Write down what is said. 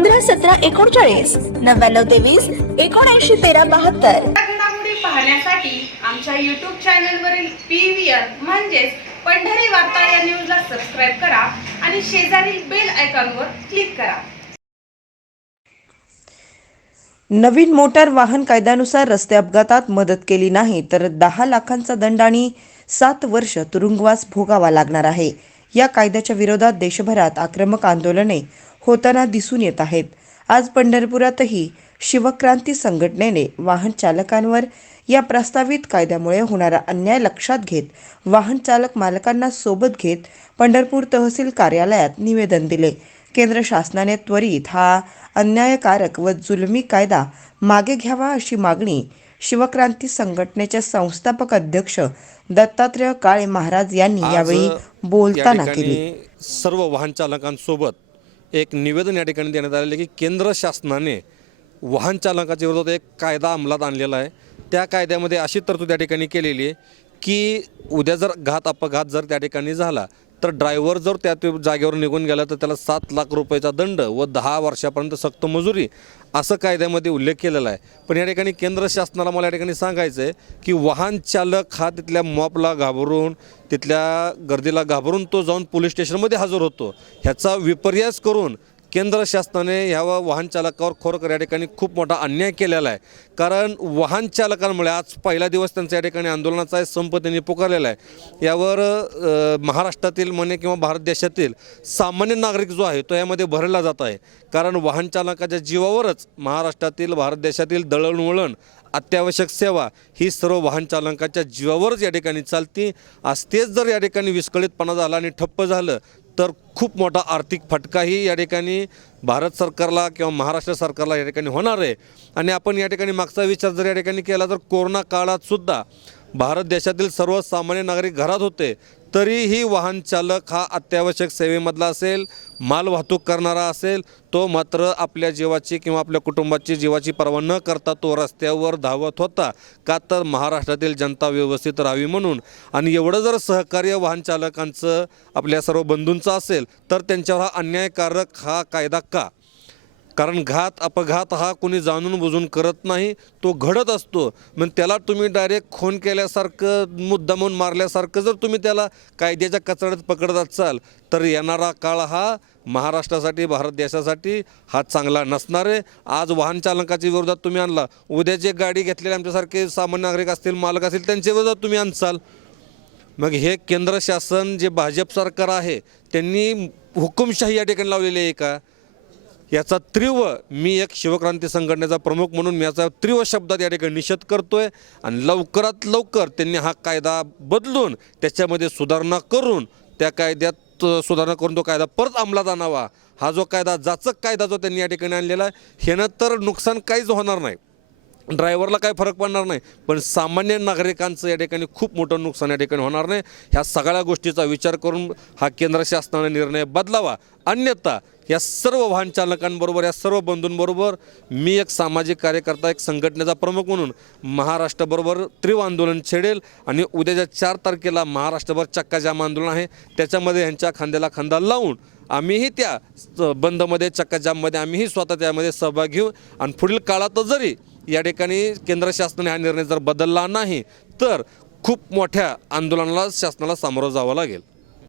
पंधरा सतरा एकोणचाळीस नव्याण्णव तेवीस एकोणऐंशी तेरा बहात्तर. घडामोडी पाहण्यासाठी आमच्या यूट्यूब चॅनलवरील पी व्ही आर म्हणजेच पंढरी वार्ता या न्यूजला सबस्क्राईब करा आणि शेजारील बेल आयकॉनवर क्लिक करा. नवीन मोटार वाहन कायद्यानुसार रस्ते अपघातात मदत केली नाही तर दहा लाखांचा दंड आणि सात वर्ष तुरुंगवास भोगावा लागणार आहे. या कायद्याच्या विरोधात देशभरात आक्रमक आंदोलने होताना दिसून येत आहेत. आज पंढरपुरातही शिवक्रांती संघटनेने वाहन चालकांवर या प्रस्तावित कायद्यामुळे होणारा अन्याय लक्षात घेत वाहन चालक मालकांना सोबत घेत पंढरपूर तहसील कार्यालयात निवेदन दिले. केंद्र शासनाने त्वरित हा अन्यायकारक व जुलमी कायदा मागे घ्यावा अशी मागणी शिवक्रांती संघटनेचे संस्थापक अध्यक्ष दत्तात्रय काळे महाराज यांनी यावेळी बोलताना केली. सर्व वाहन चालकांसोबत एक निवेदन या ठिकाणी देण्यात आलेलं की केंद्र शासनाने वाहन चालकाच्या विरोधात एक कायदा अंमलात आणलेला आहे. त्या कायद्यामध्ये अशी तरतूद या ठिकाणी केलेली आहे की उद्या जर घात अपघात जर त्या ठिकाणी झाला तर ड्रायव्हर जर त्या जागेवर निघून गेला तर त्याला सात लाख रुपयाचा दंड व दहा वर्षापर्यंत सक्त मजुरी असं कायद्यामध्ये उल्लेख केलेला आहे. पण या ठिकाणी केंद्र शासनाला मला या ठिकाणी सांगायचं आहे की वाहन चालक हा तिथल्या मॉपला घाबरून तिथल्या गर्दीला घाबरून तो जाऊन पोलीस स्टेशनमध्ये हजर होतो. ह्याचा विपर्यास करून केंद्र शासनाने ह्या वाहन चालकावर खरोखर या ठिकाणी खूप मोठा अन्याय केलेला आहे. कारण वाहन चालकांमुळे आज पहिला दिवस त्यांचा या ठिकाणी आंदोलनाचा आहे संप त्यांनी पुकारलेला आहे. यावर महाराष्ट्रातील म्हणे किंवा भारत देशातील सामान्य नागरिक जो आहे तो यामध्ये भरला जात आहे. कारण वाहन चालकाच्या जीवावरच महाराष्ट्रातील भारत देशातील दळणवळण अत्यावश्यक सेवा ही सर्व वाहन चालकाच्या जीवावरच या ठिकाणी चालती. आज तेच जर या ठिकाणी विस्कळीतपणा झाला आणि ठप्प झालं तर खूप मोठा आर्थिक फटकाही या ठिकाणी भारत सरकारला किंवा महाराष्ट्र सरकारला या ठिकाणी होणार आहे. आणि आपण या ठिकाणी मागचा विचार जर या ठिकाणी केला तर कोरोना काळातसुद्धा भारत देशातील सर्वसामान्य नागरिक घरात होते तरीही वाहन चालक हा अत्यावश्यक सेवेमधला असेल. माल वाहतूक करणारा असेल तो मात्र आपल्या जीवाची किंवा आपल्या कुटुंबाची जीवाची पर्वा न करता तो रस्त्यावर धावत होता. का तर महाराष्ट्रातील जनता व्यवस्थित राहावी म्हणून. आणि एवढं जर सहकार्य वाहन चालकांचं आपल्या सर्व बंधूंचं असेल तर त्यांच्यावर हा अन्यायकारक हा कायदा का? कारण घात अपघात हा कोणी जाणून बुजून करत नाही तो घडत असतो. मग त्याला तुम्ही डायरेक्ट खून केल्यासारखं मुद्दामून मारल्यासारखं जर तुम्ही त्याला कायद्याच्या कचड्यात पकडत असाल तर येणारा काळ हा महाराष्ट्रासाठी भारत देशासाठी हा चांगला नसणार आहे. आज वाहन चालकाच्या विरोधात तुम्ही आणला. उद्या जे गाडी घेतलेले आमच्यासारखे सामान्य नागरिक असतील मालक असतील त्यांच्या विरोधात तुम्ही आणसाल. मग हे केंद्र शासन जे भाजप सरकार आहे त्यांनी हुकुमशाही या ठिकाणी लावलेली आहे का? याचा तीव्र मी एक शिवक्रांती संघटनेचा प्रमुख म्हणून मी याचा तीव्र शब्दात या ठिकाणी निषेध करतोय. आणि लवकरात लवकर त्यांनी हा कायदा बदलून त्याच्यामध्ये सुधारणा करून त्या कायद्यात सुधारणा करून तो कायदा परत अंमलात आणावा. हा जो कायदा जाचक कायदा जो त्यांनी या ठिकाणी आणलेला आहे ह्यानं तर नुकसान काहीच होणार नाही. ड्रायव्हरला काय फरक पडणार नाही पण सामान्य नागरिकांचं या ठिकाणी खूप मोठं नुकसान या ठिकाणी होणार नाही. ह्या सगळ्या गोष्टीचा विचार करून हा केंद्र शासनाने निर्णय बदलावा. अन्यथा या सर्व वाहन चालकांबरोबर या सर्व बंधूंबरोबर मी एक सामाजिक कार्यकर्ता एक संघटनेचा प्रमुख म्हणून महाराष्ट्राबरोबर तीव्र आंदोलन छेडेल आणि उद्याच्या चार तारखेला महाराष्ट्रभर चक्काजाम आंदोलन आहे. त्याच्यामध्ये ह्यांच्या खांद्याला खांदा लावून आम्हीही त्या बंदमध्ये चक्काजाममध्ये आम्हीही स्वतः त्यामध्ये सहभाग घेऊ आणि पुढील काळात जरी या ठिकाणी केंद्र शासनाने हा निर्णय जर बदलला नाही तर खूप मोठ्या आंदोलनाला शासनाला सामोरं जावं लागेल.